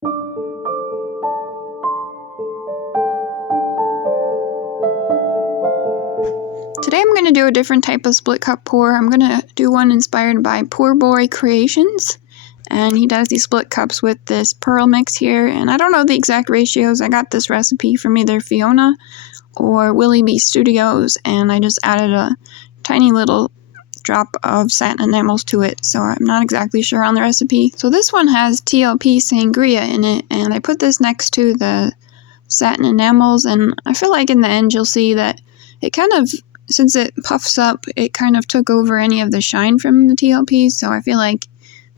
Today I'm going to do a different type of split cup pour. I'm going to do one inspired by Pour Boy Creations, and he does these split cups with this pearl mix here, and I don't know the exact ratios. I got this recipe from either Fiona or Willie B Studios, and I just added a tiny little drop of satin enamels to it, so I'm not exactly sure on the recipe. So this one has TLP sangria in it, and I put this next to the satin enamels, and I feel like in the end you'll see that it kind of, since it puffs up, it kind of took over any of the shine from the TLP, so I feel like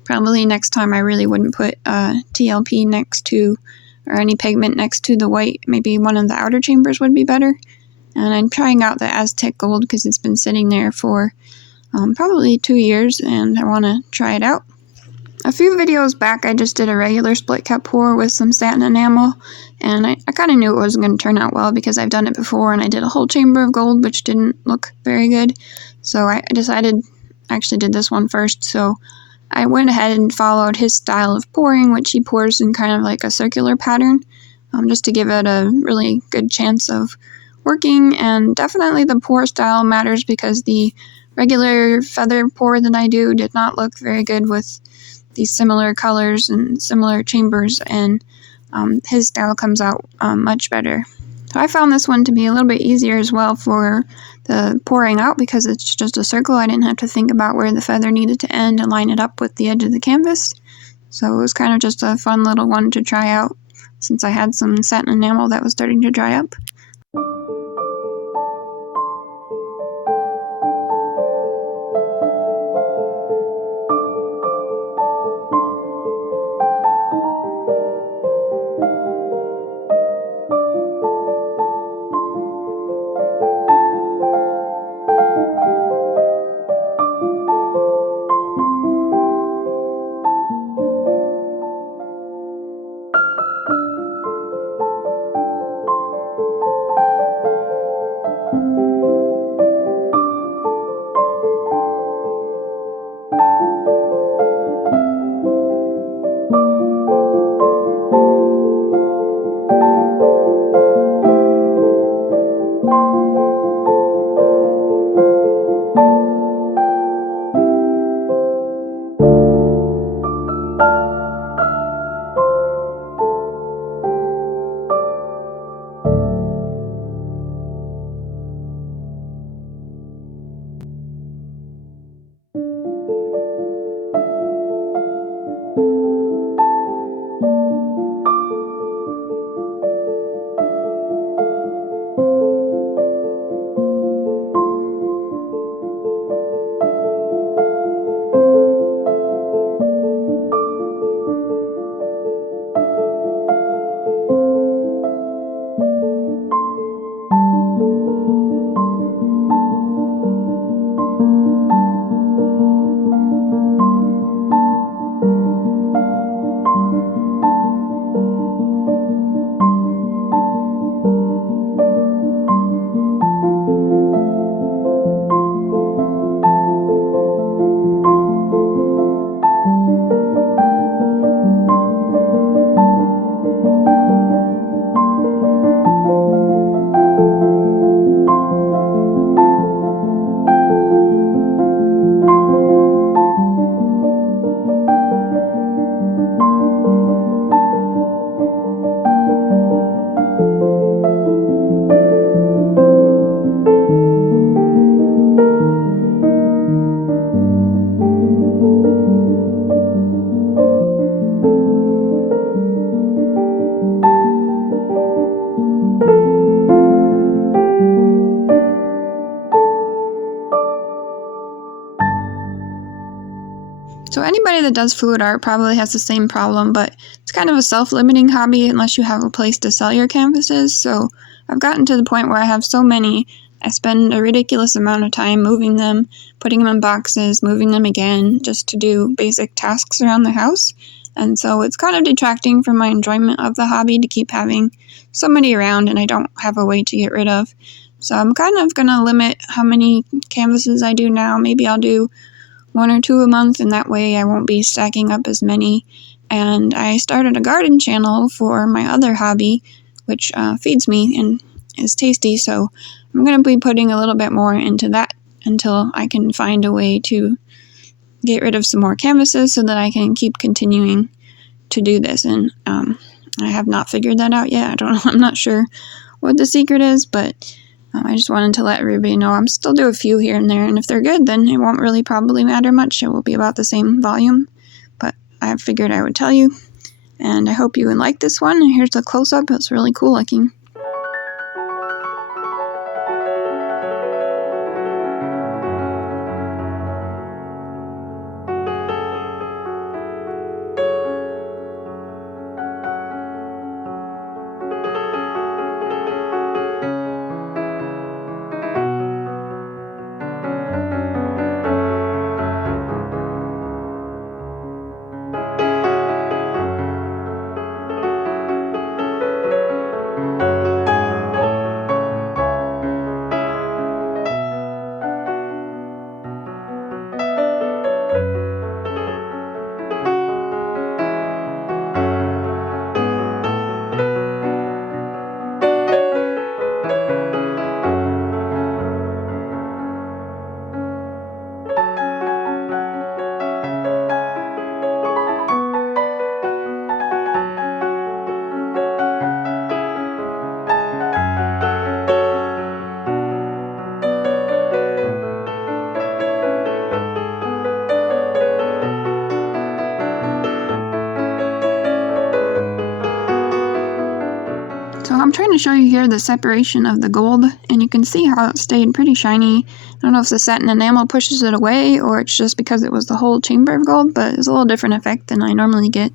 probably next time I really wouldn't put TLP next to, or any pigment next to the white. Maybe one of the outer chambers would be better. And I'm trying out the Aztec Gold because it's been sitting there for probably 2 years, and I want to try it out. A few videos back I just did a regular split cup pour with some satin enamel, and I kind of knew it wasn't going to turn out well because I've done it before and I did a whole chamber of gold which didn't look very good. So I decided, I actually did this one first, so I went ahead and followed his style of pouring, which he pours in kind of like a circular pattern, just to give it a really good chance of working. And definitely the pour style matters because the regular feather pour that I do did not look very good with these similar colors and similar chambers, and his style comes out much better. So I found this one to be a little bit easier as well for the pouring out because it's just a circle. I didn't have to think about where the feather needed to end and line it up with the edge of the canvas. So it was kind of just a fun little one to try out since I had some satin enamel that was starting to dry up. So anybody that does fluid art probably has the same problem, but it's kind of a self-limiting hobby unless you have a place to sell your canvases. So I've gotten to the point where I have so many, I spend a ridiculous amount of time moving them, putting them in boxes, moving them again, just to do basic tasks around the house. And so it's kind of detracting from my enjoyment of the hobby to keep having so many around and I don't have a way to get rid of. So I'm kind of going to limit how many canvases I do now. Maybe I'll do 1 or 2 a month, and that way I won't be stacking up as many and I started a garden channel for my other hobby, which feeds me and is tasty, so I'm going to be putting a little bit more into that until I can find a way to get rid of some more canvases so that I can keep continuing to do this. And I have not figured that out yet. I don't know. I'm not sure what the secret is, but I just wanted to let everybody know I'm still do a few here and there, and if they're good, then it won't really probably matter much. It will be about the same volume, but I figured I would tell you, and I hope you would like this one. Here's a close-up. It's really cool looking. So I'm trying to show you here the separation of the gold, and you can see how it stayed pretty shiny. I don't know if the satin enamel pushes it away or it's just because it was the whole chamber of gold, but it's a little different effect than I normally get.